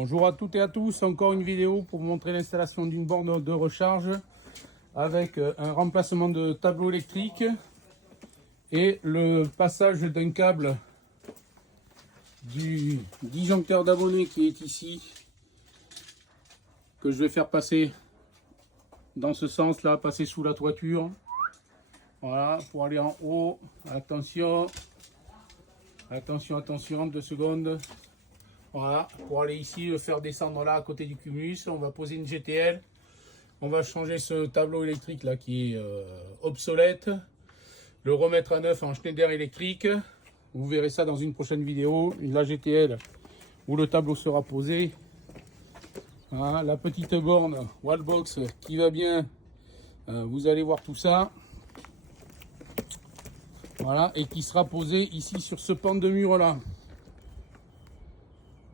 Bonjour à toutes et à tous, encore une vidéo pour vous montrer l'installation d'une borne de recharge avec un remplacement de tableau électrique et le passage d'un câble du disjoncteur d'abonnés qui est ici, que je vais faire passer dans ce sens là, passer sous la toiture. Voilà, pour aller en haut. Attention, attention, 2 secondes. Voilà, pour aller ici, le faire descendre là à côté du cumulus. On va poser une GTL. On va changer ce tableau électrique là qui est obsolète. Le remettre à neuf en Schneider électrique. Vous verrez ça dans une prochaine vidéo. La GTL où le tableau sera posé. Voilà, la petite borne Wallbox qui va bien. Vous allez voir tout ça. Voilà, et qui sera posée ici sur ce pan de mur là.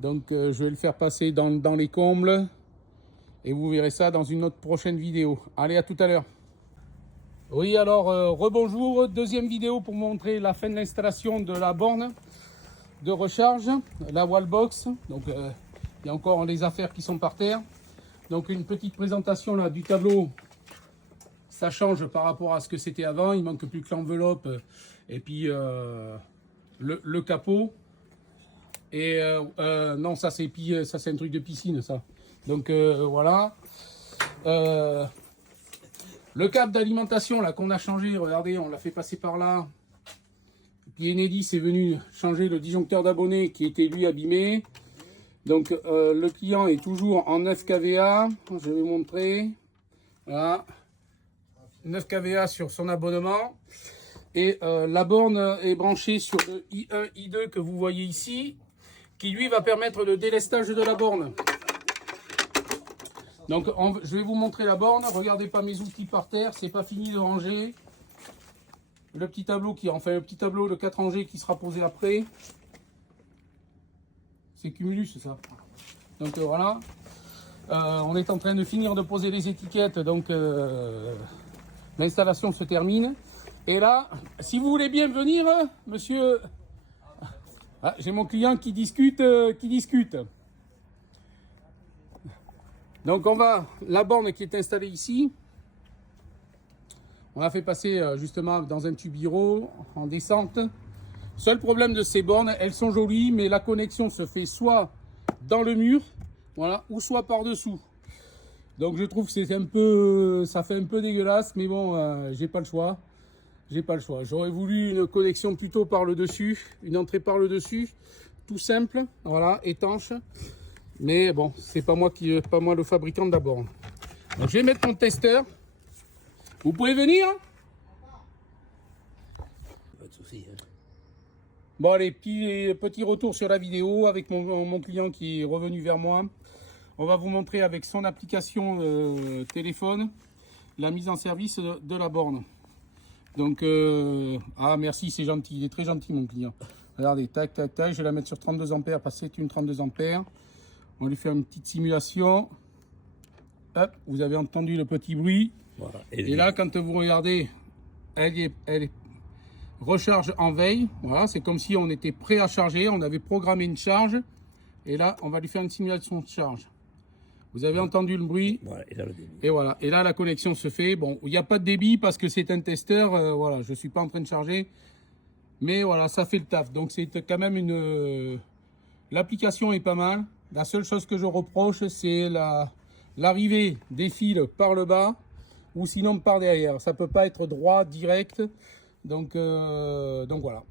Donc je vais le faire passer dans les combles et vous verrez ça dans une autre prochaine vidéo. Allez, à tout à l'heure. Oui, alors rebonjour, deuxième vidéo pour montrer la fin de l'installation de la borne de recharge, la Wallbox. Donc il y a encore les affaires qui sont par terre. Donc une petite présentation là du tableau. Ça change par rapport à ce que c'était avant. Il manque plus que l'enveloppe et puis le capot. Et non, ça c'est un truc de piscine, ça. Donc voilà. Le câble d'alimentation là qu'on a changé, regardez, on l'a fait passer par là. Et puis Enedis est venu changer le disjoncteur d'abonnés qui était lui abîmé. Donc le client est toujours en 9 kVA. Je vais vous montrer. Voilà. 9 kVA sur son abonnement. Et la borne est branchée sur le I1, I2 que vous voyez ici, qui lui va permettre le délestage de la borne. Donc je vais vous montrer la borne. Regardez pas mes outils par terre, c'est pas fini de ranger. Le petit tableau le petit tableau de 4 rangées qui sera posé après. C'est Cumulus, c'est ça. Donc voilà. On est en train de finir de poser les étiquettes, donc l'installation se termine. Et là, si vous voulez bien venir, monsieur... Ah, j'ai mon client qui discute. Donc la borne qui est installée ici, on l'a fait passer justement dans un tubiro en descente. Seul problème de ces bornes, elles sont jolies, mais la connexion se fait soit dans le mur, voilà, ou soit par-dessous. Donc je trouve que ça fait un peu dégueulasse, mais bon, j'ai pas le choix. J'aurais voulu une connexion plutôt par le dessus, une entrée par le dessus, tout simple, voilà, étanche. Mais bon, c'est pas moi le fabricant de la borne. Donc je vais mettre mon testeur. Vous pouvez venir? Pas de souci. Hein. Bon, allez, petit retour sur la vidéo avec mon client qui est revenu vers moi. On va vous montrer avec son application téléphone la mise en service de la borne. Donc, ah merci, c'est gentil, il est très gentil mon client. Regardez, tac, je vais la mettre sur 32 ampères parce que c'est une 32 ampères. On lui fait une petite simulation. Hop, vous avez entendu le petit bruit. Voilà, et là, quand vous regardez, elle est recharge en veille. Voilà, c'est comme si on était prêt à charger, on avait programmé une charge. Et là, on va lui faire une simulation de charge. Vous avez entendu le bruit. Voilà, et là, le débit. Et voilà. Et là, la connexion se fait. Bon, il n'y a pas de débit parce que c'est un testeur. Voilà, je suis pas en train de charger. Mais voilà, ça fait le taf. Donc, c'est quand même l'application est pas mal. La seule chose que je reproche, c'est l'arrivée des fils par le bas ou sinon par derrière. Ça peut pas être droit, direct. Donc voilà.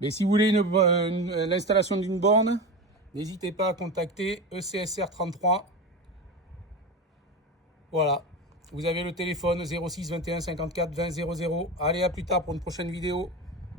Mais si vous voulez l'installation d'une borne, n'hésitez pas à contacter ECSR33. Voilà, vous avez le téléphone 06 21 54 20 00. Allez, à plus tard pour une prochaine vidéo.